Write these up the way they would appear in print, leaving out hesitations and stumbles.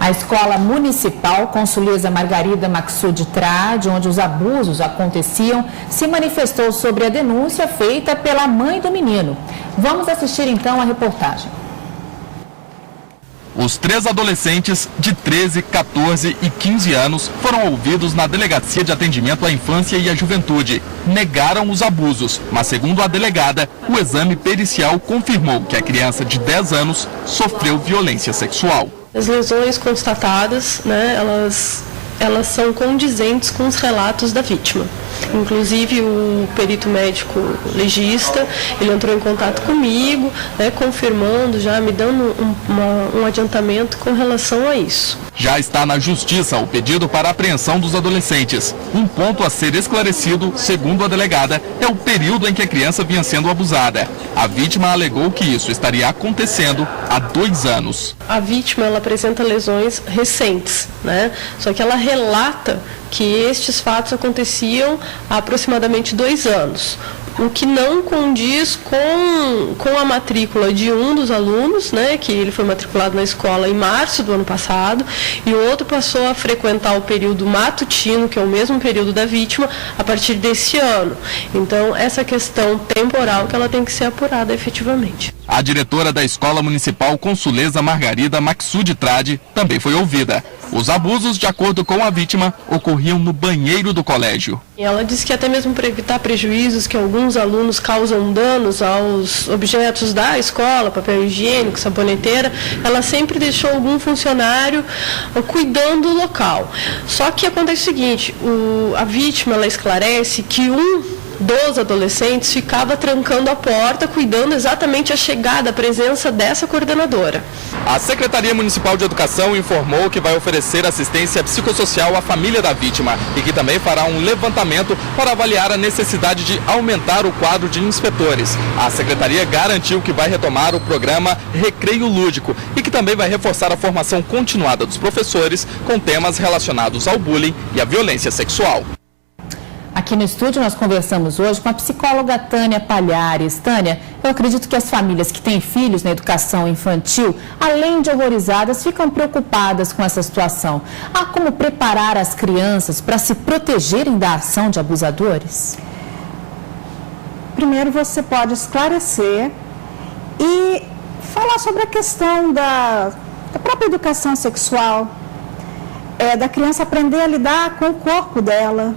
A Escola Municipal Consuleza Margarida Maksud Trade, onde os abusos aconteciam, se manifestou sobre a denúncia feita pela mãe do menino. Vamos assistir então a reportagem. Os 3 adolescentes de 13, 14 e 15 anos foram ouvidos na Delegacia de Atendimento à Infância e à Juventude. Negaram os abusos, mas segundo a delegada, o exame pericial confirmou que a criança de 10 anos sofreu violência sexual. As lesões constatadas, elas são condizentes com os relatos da vítima. Inclusive o perito médico legista, ele entrou em contato comigo, confirmando, já me dando um adiantamento com relação a isso. Já está na justiça o pedido para a apreensão dos adolescentes. Um ponto a ser esclarecido, segundo a delegada, é o período em que a criança vinha sendo abusada. A vítima alegou que isso estaria acontecendo há 2 anos. A vítima, ela apresenta lesões recentes, Só que ela relata que estes fatos aconteciam há aproximadamente 2 anos. O que não condiz com a matrícula de um dos alunos, que ele foi matriculado na escola em março do ano passado, e o outro passou a frequentar o período matutino, que é o mesmo período da vítima, a partir desse ano. Então, essa questão temporal que ela tem que ser apurada efetivamente. A diretora da Escola Municipal Consuleza Margarida Maksud Trade também foi ouvida. Os abusos, de acordo com a vítima, ocorriam no banheiro do colégio. Ela disse que até mesmo para evitar prejuízos, que alguns alunos causam danos aos objetos da escola, papel higiênico, saboneteira, ela sempre deixou algum funcionário cuidando do local. Só que acontece o seguinte, a vítima, ela esclarece que um dos adolescentes ficava trancando a porta, cuidando exatamente a chegada, a presença dessa coordenadora. A Secretaria Municipal de Educação informou que vai oferecer assistência psicossocial à família da vítima e que também fará um levantamento para avaliar a necessidade de aumentar o quadro de inspetores. A Secretaria garantiu que vai retomar o programa Recreio Lúdico e que também vai reforçar a formação continuada dos professores com temas relacionados ao bullying e à violência sexual. Aqui no estúdio nós conversamos hoje com a psicóloga Tânia Palhares. Tânia, eu acredito que as famílias que têm filhos na educação infantil, além de horrorizadas, ficam preocupadas com essa situação. Há como preparar as crianças para se protegerem da ação de abusadores? Primeiro você pode esclarecer e falar sobre a questão da própria educação sexual, da criança aprender a lidar com o corpo dela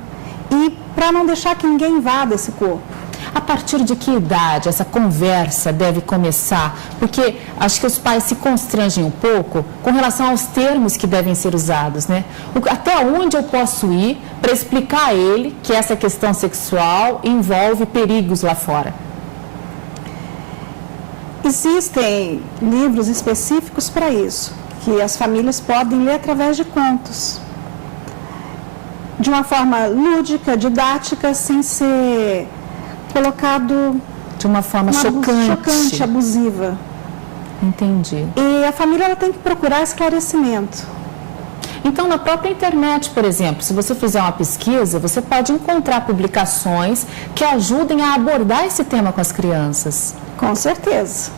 e para não deixar que ninguém invada esse corpo. A partir de que idade essa conversa deve começar? Porque acho que os pais se constrangem um pouco com relação aos termos que devem ser usados, Até onde eu posso ir para explicar a ele que essa questão sexual envolve perigos lá fora? Existem livros específicos para isso, que as famílias podem ler através de contos. De uma forma lúdica, didática, sem ser colocado de uma forma chocante, abusiva. Entendi. E a família ela tem que procurar esclarecimento. Então, na própria internet, por exemplo, se você fizer uma pesquisa, você pode encontrar publicações que ajudem a abordar esse tema com as crianças. Com certeza.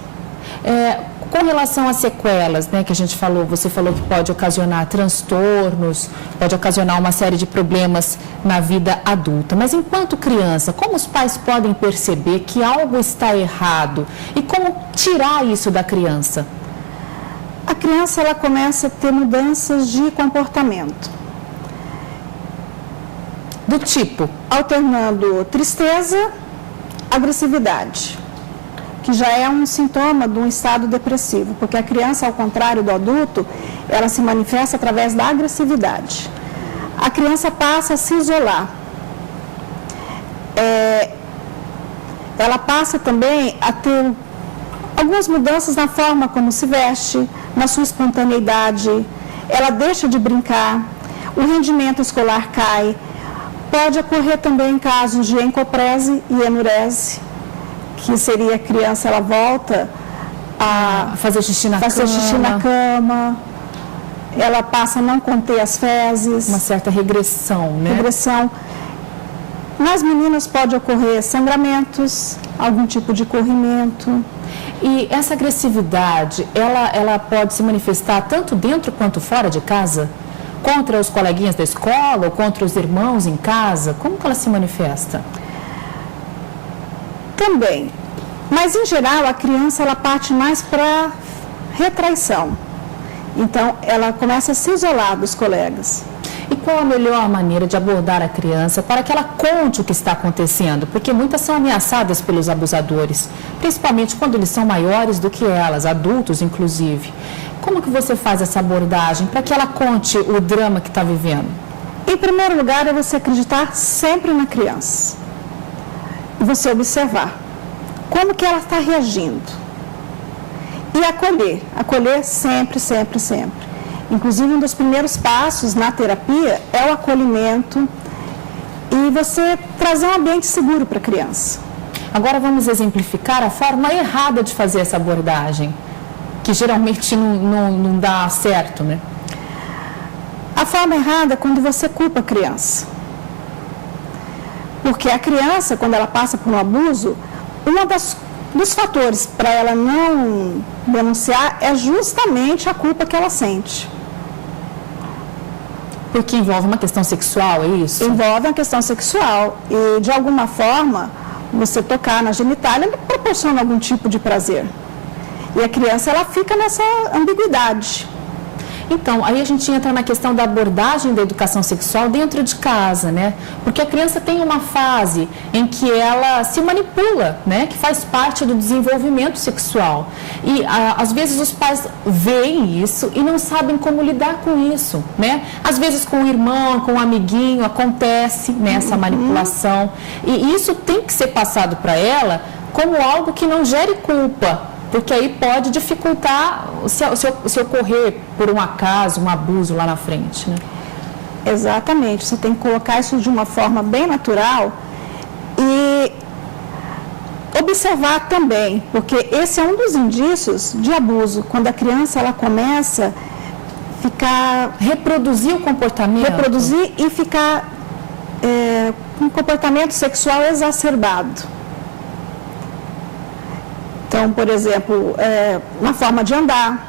Com relação às sequelas, que a gente falou, você falou que pode ocasionar transtornos, pode ocasionar uma série de problemas na vida adulta. Mas enquanto criança, como os pais podem perceber que algo está errado e como tirar isso da criança? A criança ela começa a ter mudanças de comportamento. Do tipo? Alternando tristeza, agressividade, que já é um sintoma de um estado depressivo, porque a criança, ao contrário do adulto, ela se manifesta através da agressividade. A criança passa a se isolar. Ela passa também a ter algumas mudanças na forma como se veste, na sua espontaneidade, ela deixa de brincar, o rendimento escolar cai. Pode ocorrer também casos de encoprese e enurese, que seria a criança, ela volta a fazer xixi na cama, ela passa a não conter as fezes. Uma certa regressão, Regressão. Nas meninas pode ocorrer sangramentos, algum tipo de corrimento. E essa agressividade, ela pode se manifestar tanto dentro quanto fora de casa? Contra os coleguinhas da escola ou contra os irmãos em casa? Como que ela se manifesta? Também. Mas, em geral, a criança ela parte mais para retraição. Então, ela começa a se isolar dos colegas. E qual a melhor maneira de abordar a criança para que ela conte o que está acontecendo? Porque muitas são ameaçadas pelos abusadores, principalmente quando eles são maiores do que elas, adultos inclusive. Como que você faz essa abordagem para que ela conte o drama que está vivendo? Em primeiro lugar, é você acreditar sempre na criança. E você observar como que ela está reagindo. E acolher sempre, sempre, sempre. Inclusive, um dos primeiros passos na terapia é o acolhimento e você trazer um ambiente seguro para a criança. Agora vamos exemplificar a forma errada de fazer essa abordagem, que geralmente não dá certo, né? A forma errada é quando você culpa a criança. Porque a criança, quando ela passa por um abuso, dos fatores para ela não denunciar é justamente a culpa que ela sente. Porque envolve uma questão sexual, é isso? Envolve uma questão sexual e, de alguma forma, você tocar na genitália proporciona algum tipo de prazer. E a criança, ela fica nessa ambiguidade. Então, aí a gente entra na questão da abordagem da educação sexual dentro de casa, né? Porque a criança tem uma fase em que ela se manipula, né? Que faz parte do desenvolvimento sexual. E, às vezes, os pais veem isso e não sabem como lidar com isso, né? Às vezes, com o irmão, com o amiguinho, acontece, né, essa manipulação. E isso tem que ser passado para ela como algo que não gere culpa. Porque aí pode dificultar se ocorrer por um acaso, um abuso lá na frente, né? Exatamente. Você tem que colocar isso de uma forma bem natural e observar também, porque esse é um dos indícios de abuso, quando a criança ela começa a ficar... Reproduzir o comportamento. Reproduzir e ficar com um comportamento sexual exacerbado. Então, por exemplo, na forma de andar,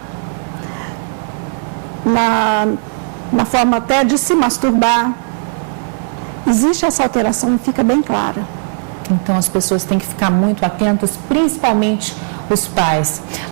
na forma até de se masturbar, existe essa alteração e fica bem clara. Então, as pessoas têm que ficar muito atentas, principalmente os pais.